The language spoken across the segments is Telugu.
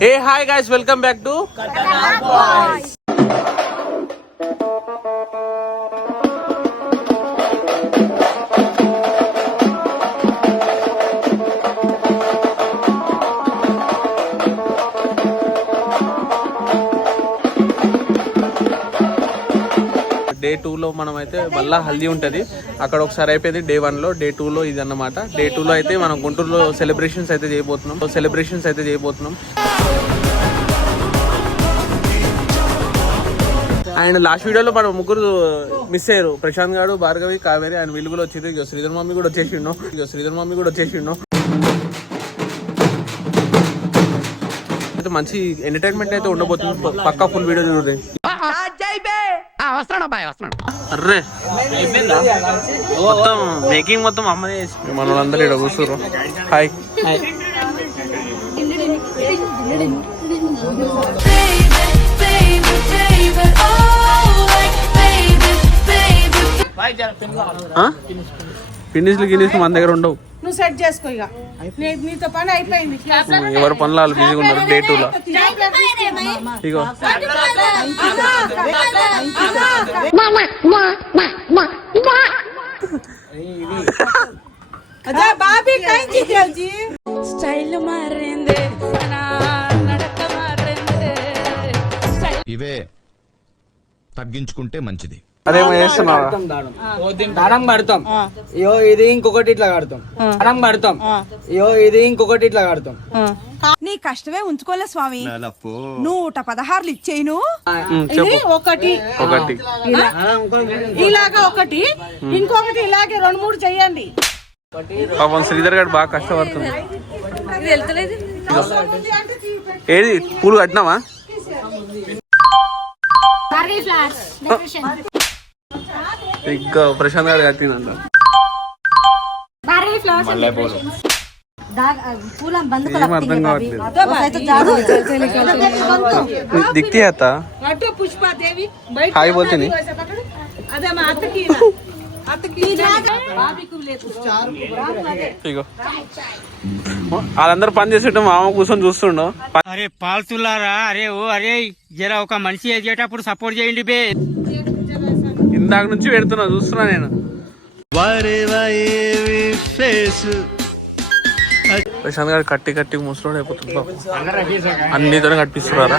Hey, hi guys, welcome back to Katanak Boys. Day 2లో మనమైతే మళ్ళీ హల్దీ ఉంటుంది. అక్కడ ఒకసారి అయిపోయింది డే 1లో. డే 2లో ఇది అన్నమాట. డే 2లో అయితే మనం గుంటూరులో సెలబ్రేషన్స్ అయితే చేయబోతున్నాం. అండ్ లాస్ట్ వీడియోలో మనం ముగ్గురు మిస్ అయ్యారు. ప్రశాంత్ గారు, భార్గవి, కావేరి అండ్ వీళ్ళు కూడా వచ్చింది. శ్రీధర్ మమ్మీ కూడా వచ్చేసిండు. అయితే మంచి ఎంటర్టైన్మెంట్ అయితే ఉండబోతుంది. పక్కా ఫుల్ వీడియో చూడండి. అర్రే మొత్తం మేకింగ్ మొత్తం అమ్మనే చేసి మన వాళ్ళందరూ ఇక్కడ కూర్చోరు. హాయ్ ఫినిష్లు మన దగ్గర ఉండవు. నువ్వు సెట్ చేసుకో. ఇక నీతో పని అయిపోయింది. ఎవరు పనులు వాళ్ళు బిజీగా ఉన్నారు. డే 2లో ఇగో ఇవే తగ్గించుకుంటే మంచిది. అదేమో చేస్తున్నావా? దానం పడతాం. అయ్యో ఇది ఇంకొకటి ఇట్లా కడతాం. దానం పడతాం. అయ్యో ఇది ఇంకొకటి ఇట్లా కడతాం. నీ కష్టమే ఉంచుకోలే స్వామి. 116 ఇచ్చేను. ఒకటి ఇలాగా, ఒకటి ఇంకొకటి ఇలాగే 2-3 చెయ్యండి. పాపం శ్రీధర్ గారు బాగా కష్టపడుతుంది. ఏది పూలు కట్టినావా? ఇంకా ప్రశాంత్ గారు కట్టిందంట. ఏం అర్థం కావట్లేదు. దిక్తి అత్త పుష్పాదేవి హాయ్ పోతుంది. ఇగో వాళ్ళందరూ పని చేస్తుంటే మామ కూర్చొని చూస్తుండు. అరే పాల్తులారా, అరే జర ఒక మనిషి ఎదిగేటప్పుడు సపోర్ట్ చేయండి బే. ఇందాక నుంచి పెడుతున్నా, చూస్తున్నా నేను. ప్రశాంత్ గారు కట్టి ముసలోడు అయిపోతుంది. అన్నితోనే కట్టిస్తున్నారా?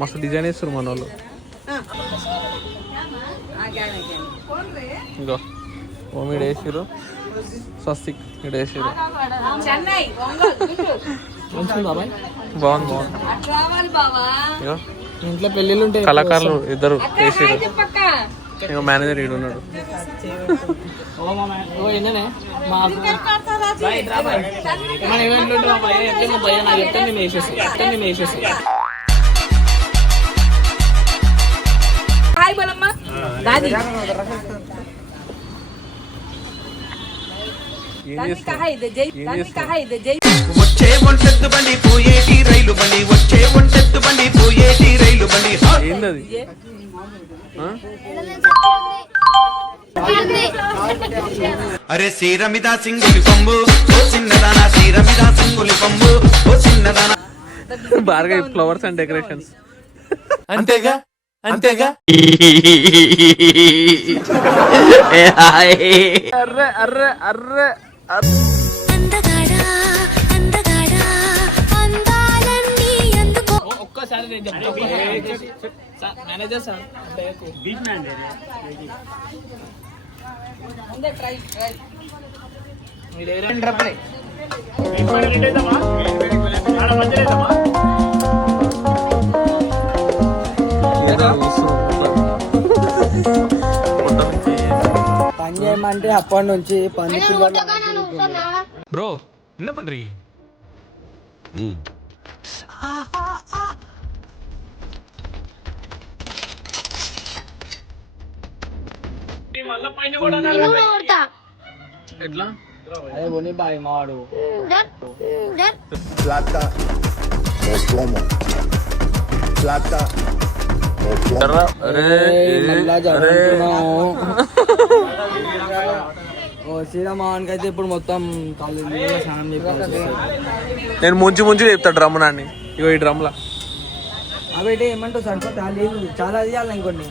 మస్తు డిజైన్ వేస్తారు మన వాళ్ళు. ఇంకో ఓమిడ్ వేసిరు, స్వస్తిక్ ఇక్కడ వేసిరు. బాగుంది. ఇంట్లో పెళ్ళిళ్ళు ఉంటాయి. కళాకారులు ఇద్దరు వేసిరు. ఇక మేనేజర్ ఈడు ఉన్నాడు. వచ్చే ఒంటెత్తు బండి పోయేటి రైలు బండి, వచ్చే ఒంటెత్తు బండి పోయేటి రైలు బండి. ఏంటది? అరే శ్రీరమిదా సింగులి పంబు ఓ చిన్నదానా, శ్రీరమిదా సింగులి పంబు ఓ చిన్నదానా. బాగా ఫ్లవర్స్ అండ్ డెకరేషన్స్. అంతేగా అర్రే ఒక్కసారి మేనేజర్ సార్ పని చేయమంటే అప్పటి నుంచి పని బ్రో என்ன பண்றீங்க? ఎట్లా అదే బొని బాయ్ మాడు Plata o plomo. శ్రీరామానికి అయితే ఇప్పుడు మొత్తం స్నానం చేయాలి. నేను ముంచి చెప్తా డ్రమ్ నాన్ని. ఇగో ఈ డ్రమ్లా అవి ఏమంటావు సరిపోతా లేదు చాలా తీయాలి ఇంకోండి.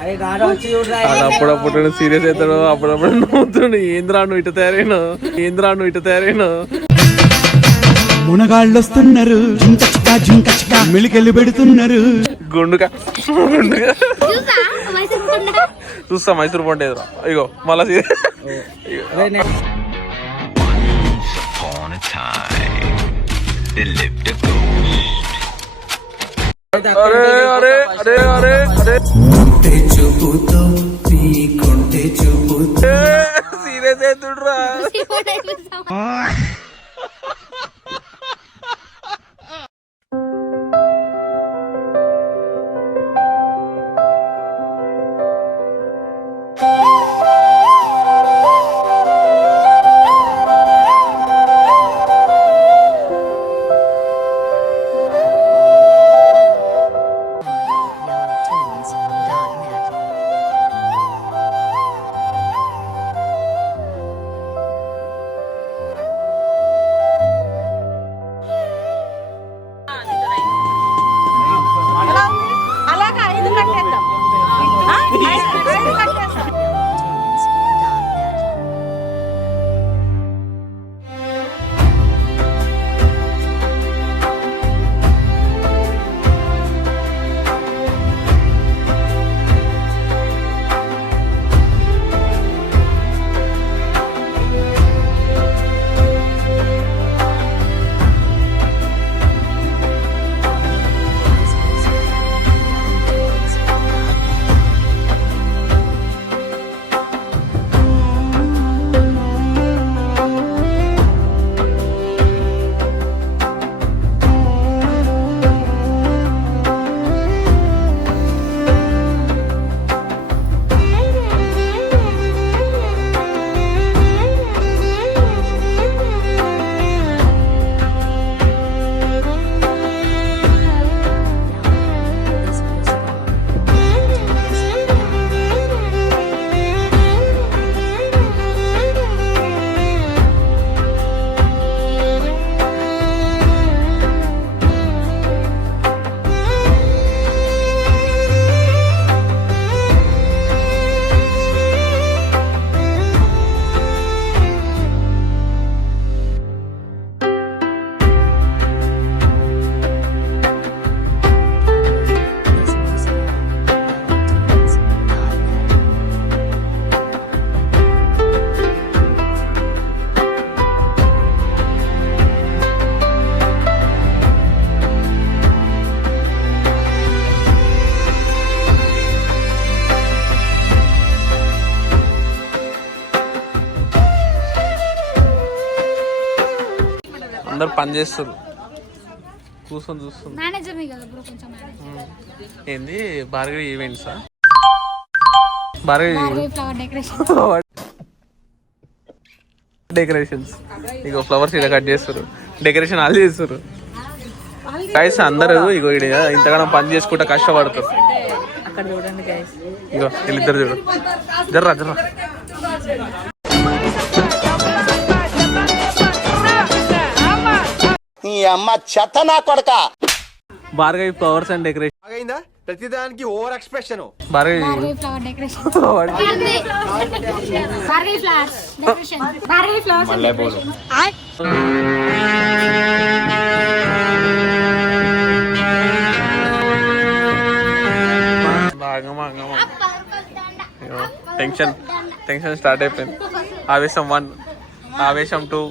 అరే రాడా వచ్చి చూడరా. అప్పుడప్పుడు సీరియస్ అవుతాడు, అప్పుడప్పుడు నవ్వుతాడు. ఏంద్రా నువ్వు ఇటు తయారైనా మునగాళ్ళు వస్తున్నారు, మిలికెళ్ళి పెడుతున్నారు. గుండుగా చూస్తా మైసూర్ పండు ఎదురా. ఇగో మళ్ళా సీరియస్ అవుతుడ్రా. అలాగా 5 కట్టేద్దాం. 5 కట్టేద్దాం. అందరు పని చేస్తారు, కూర్చొని చూస్తుంది. ఏంది భార్గవి ఈవెంట్సా? భార్గవి డెకరేషన్స్. ఇగో ఫ్లవర్స్ ఇలా కట్ చేస్తారు, డెకరేషన్ వాళ్ళు చేస్తారు. గైస్ అందరూ ఇగో ఇక్కడ ఇంతగానో పని చేసుకుంటా కష్టపడతారు. ఇగో వీళ్ళిద్దరు చూడు, జర్రా అమ్మ చెత్త నా కొడక. Bhargavi flowers and decoration. ప్రతిదానికి over expression. Bhargavi tension start అయిపోయింది. ఆవేశం 1, ఆవేశం 2.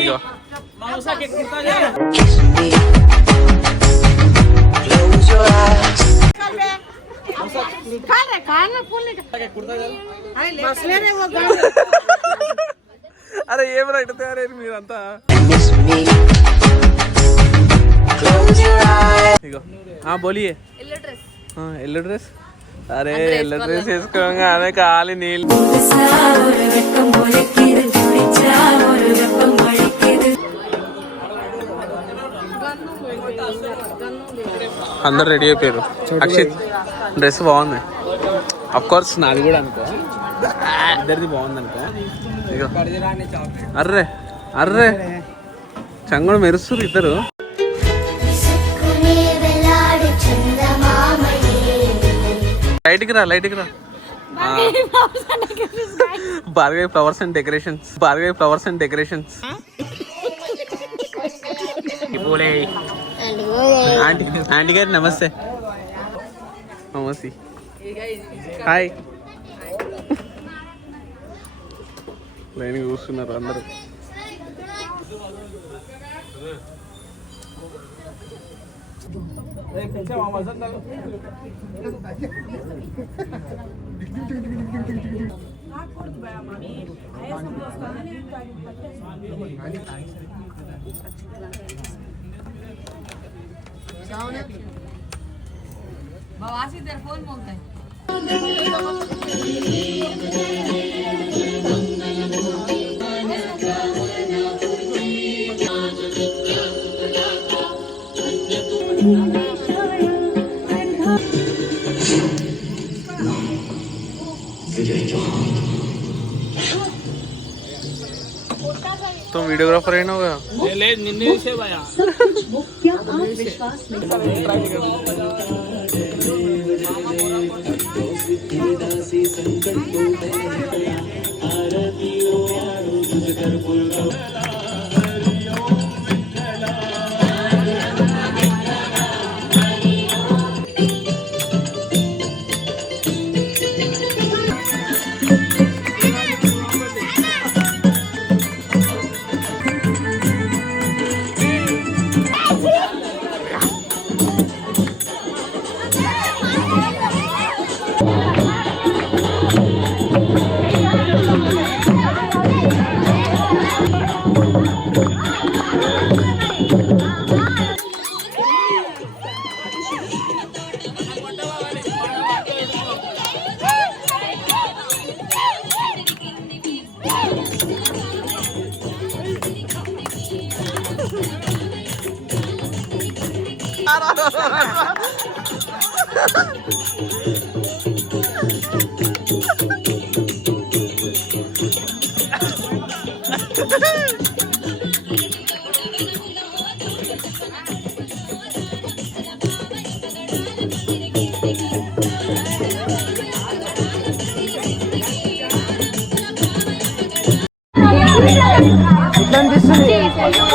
ఇగో అరే ఏం రైట్ తయారైన మీరంతా. ఇగో బోలియే ఎల్లో డ్రెస్. అరే ఎల్లో డ్రెస్ వేసుకోగానే కాలి నీళ్ళు. అందరు రెడీ అయిపోయారు. అక్షిత్ డ్రెస్ బాగుంది. అఫ్ కోర్స్ నాది కూడా అనుకో, ఇద్దరిది బాగుంది అనుకో. అర్రే అర్రే చంగుడు మెరుస్తురు ఇద్దరు. లైట్కి రా, లైట్కి రా. Bhargavi flowers and decorations, Bhargavi flowers and decorations. Aunty, aunty గారు నమస్తే. నమస్తే, హాయ్. లైన్ కూర్చున్నారు అందరూ. बवासी तेरा फोन बोलता है. तो वीडियोग्राफर है ना होगा.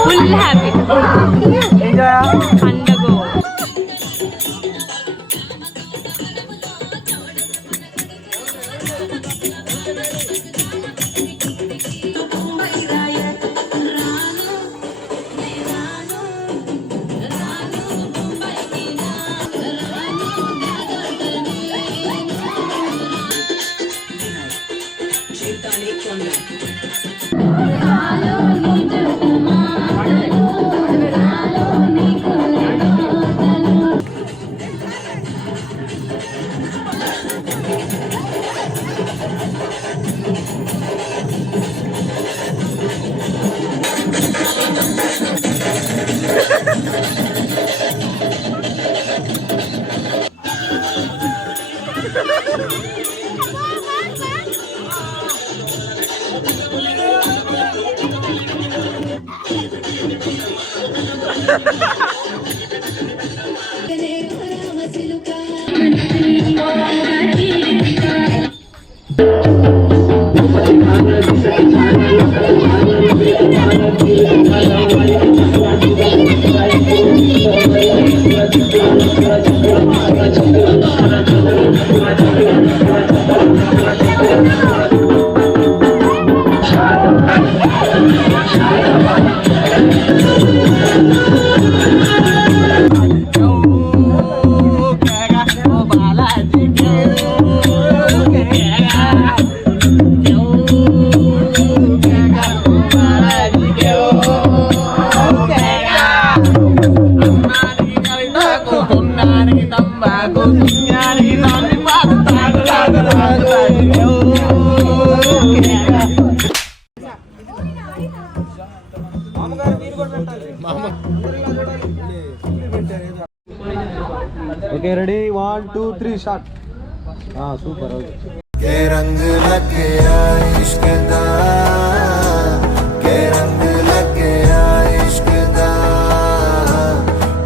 Full happy. Undergo. Okay ready 1 2 3 start super okay रंग लग गया इश्क दा